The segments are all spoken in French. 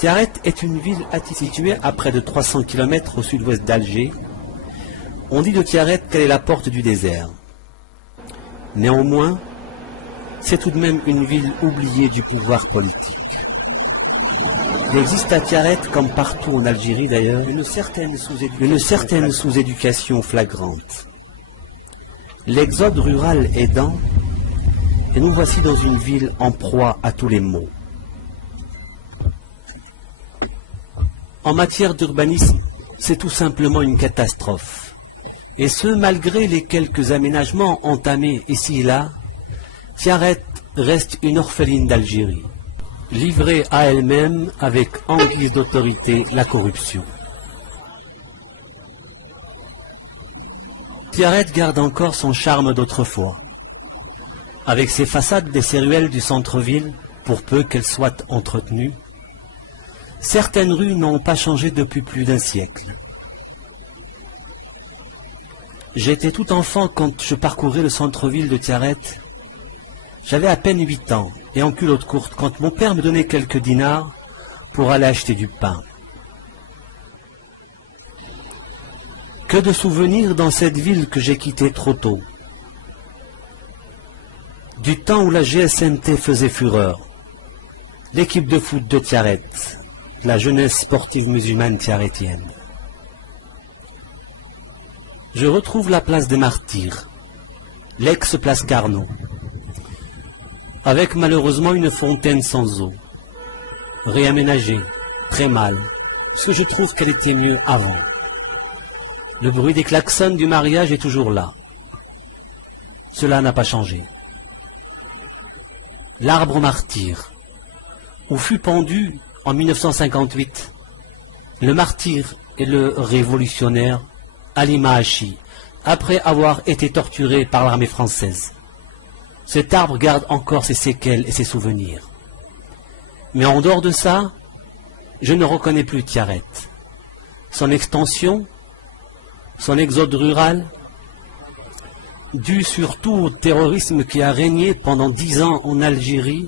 Tiaret est une ville située à près de 300 km au sud-ouest d'Alger. On dit de Tiaret qu'elle est la porte du désert. Néanmoins, c'est tout de même une ville oubliée du pouvoir politique. Il existe à Tiaret, comme partout en Algérie d'ailleurs, une certaine sous-éducation flagrante. L'exode rural aidant, et nous voici dans une ville en proie à tous les maux. En matière d'urbanisme, c'est tout simplement une catastrophe. Et ce, malgré les quelques aménagements entamés ici et là, Tiaret reste une orpheline d'Algérie, livrée à elle-même avec en guise d'autorité la corruption. Tiaret garde encore son charme d'autrefois, avec ses façades des ruelles du centre-ville, pour peu qu'elles soient entretenues. Certaines rues n'ont pas changé depuis plus d'un siècle. J'étais tout enfant quand je parcourais le centre-ville de Tiaret. J'avais à peine 8 ans et en culotte courte quand mon père me donnait quelques dinars pour aller acheter du pain. Que de souvenirs dans cette ville que j'ai quittée trop tôt. Du temps où la GSMT faisait fureur. L'équipe de foot de Tiaret, la jeunesse sportive musulmane tiaretienne. Je retrouve la place des Martyrs, l'ex-place Carnot, avec malheureusement une fontaine sans eau, réaménagée, très mal, parce que je trouve qu'elle était mieux avant. Le bruit des klaxons du mariage est toujours là. Cela n'a pas changé. L'arbre martyr, où fut pendu en 1958 le martyr et le révolutionnaire Ali Maachi, après avoir été torturé par l'armée française. Cet arbre garde encore ses séquelles et ses souvenirs. Mais en dehors de ça, je ne reconnais plus Tiaret. Son extension, son exode rural, dû surtout au terrorisme qui a régné pendant 10 ans en Algérie,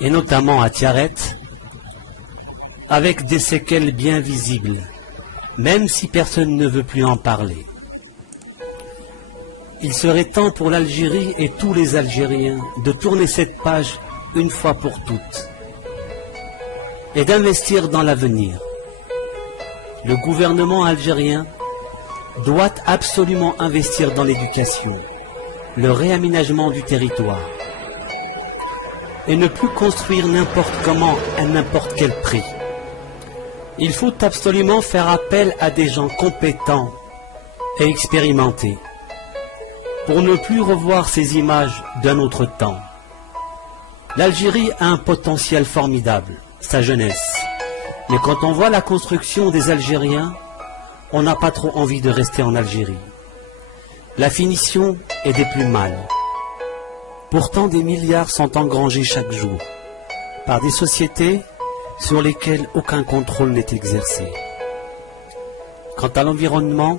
et notamment à Tiaret, avec des séquelles bien visibles, même si personne ne veut plus en parler. Il serait temps pour l'Algérie et tous les Algériens de tourner cette page une fois pour toutes et d'investir dans l'avenir. Le gouvernement algérien doit absolument investir dans l'éducation, le réaménagement du territoire et ne plus construire n'importe comment à n'importe quel prix. Il faut absolument faire appel à des gens compétents et expérimentés pour ne plus revoir ces images d'un autre temps. L'Algérie a un potentiel formidable, sa jeunesse. Mais quand on voit la construction des Algériens, on n'a pas trop envie de rester en Algérie. La finition est des plus mâles. Pourtant, des milliards sont engrangés chaque jour par des sociétés sur lesquelles aucun contrôle n'est exercé. Quant à l'environnement,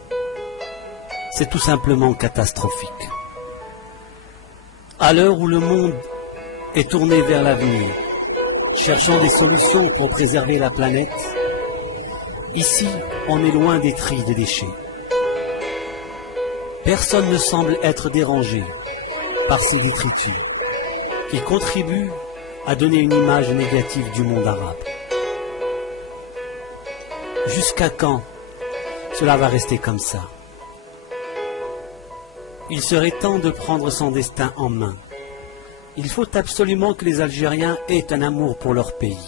c'est tout simplement catastrophique. À l'heure où le monde est tourné vers l'avenir, cherchant des solutions pour préserver la planète, ici, on est loin des tris de déchets. Personne ne semble être dérangé par ces détritus qui contribuent à donner une image négative du monde arabe. Jusqu'à quand cela va rester comme ça? Il serait temps de prendre son destin en main. Il faut absolument que les Algériens aient un amour pour leur pays.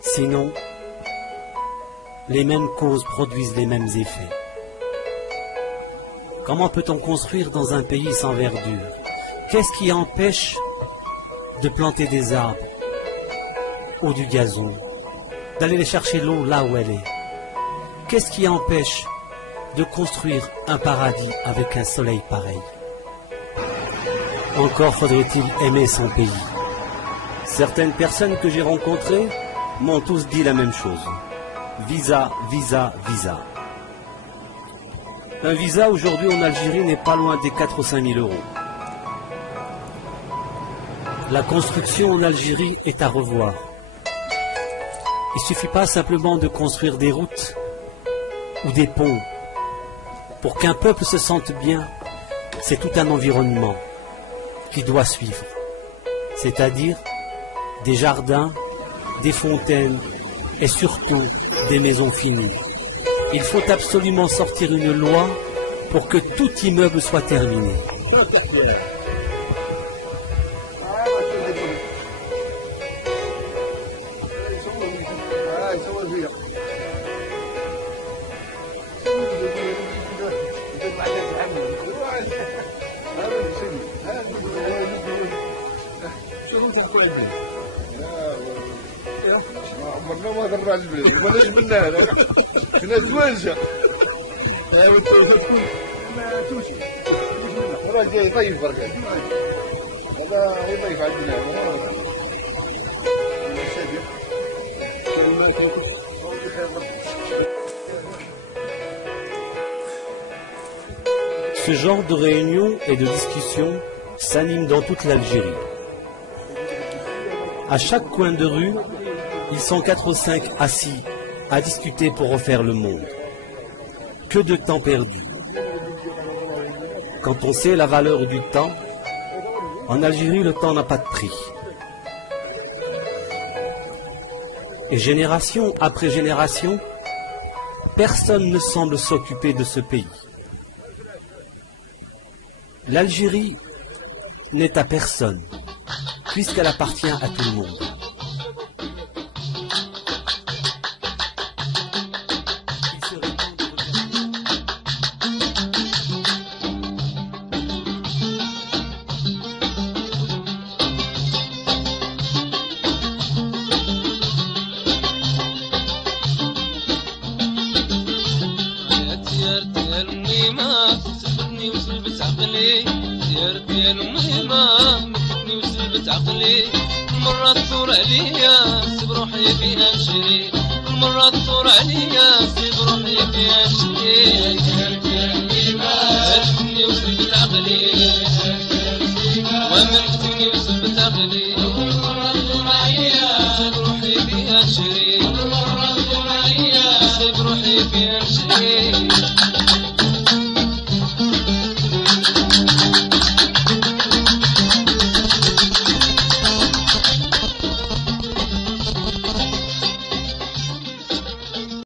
Sinon, les mêmes causes produisent les mêmes effets. Comment peut-on construire dans un pays sans verdure? Qu'est-ce qui empêche de planter des arbres ou du gazon, d'aller chercher l'eau là où elle est? Qu'est-ce qui empêche de construire un paradis avec un soleil pareil? Encore faudrait-il aimer son pays. Certaines personnes que j'ai rencontrées m'ont tous dit la même chose. Visa, visa, visa. Un visa aujourd'hui en Algérie n'est pas loin des 4 ou 5 000 euros. La construction en Algérie est à revoir. Il ne suffit pas simplement de construire des routes ou des ponts. Pour qu'un peuple se sente bien, c'est tout un environnement qui doit suivre. C'est-à-dire des jardins, des fontaines et surtout des maisons finies. Il faut absolument sortir une loi pour que tout immeuble soit terminé. عمرنا ما درنا على البلاد ولا جبناها كنا زوانجه ايوا تكون ما تمشي راه جاي طيب برك هذا هو طيب عندنا Ce genre de réunion et de discussion s'anime dans toute l'Algérie. À chaque coin de rue, ils sont 4 ou 5 assis à discuter pour refaire le monde. Que de temps perdu. Quand on sait la valeur du temps, en Algérie, le temps n'a pas de prix. Et génération après génération, personne ne semble s'occuper de ce pays. L'Algérie n'est à personne, puisqu'elle appartient à tout le monde. المرة تثور عليا سيب روحي فيها نشري المرة تثور عليا سيب روحي فيها نشري عرفتني وسلبت عقلي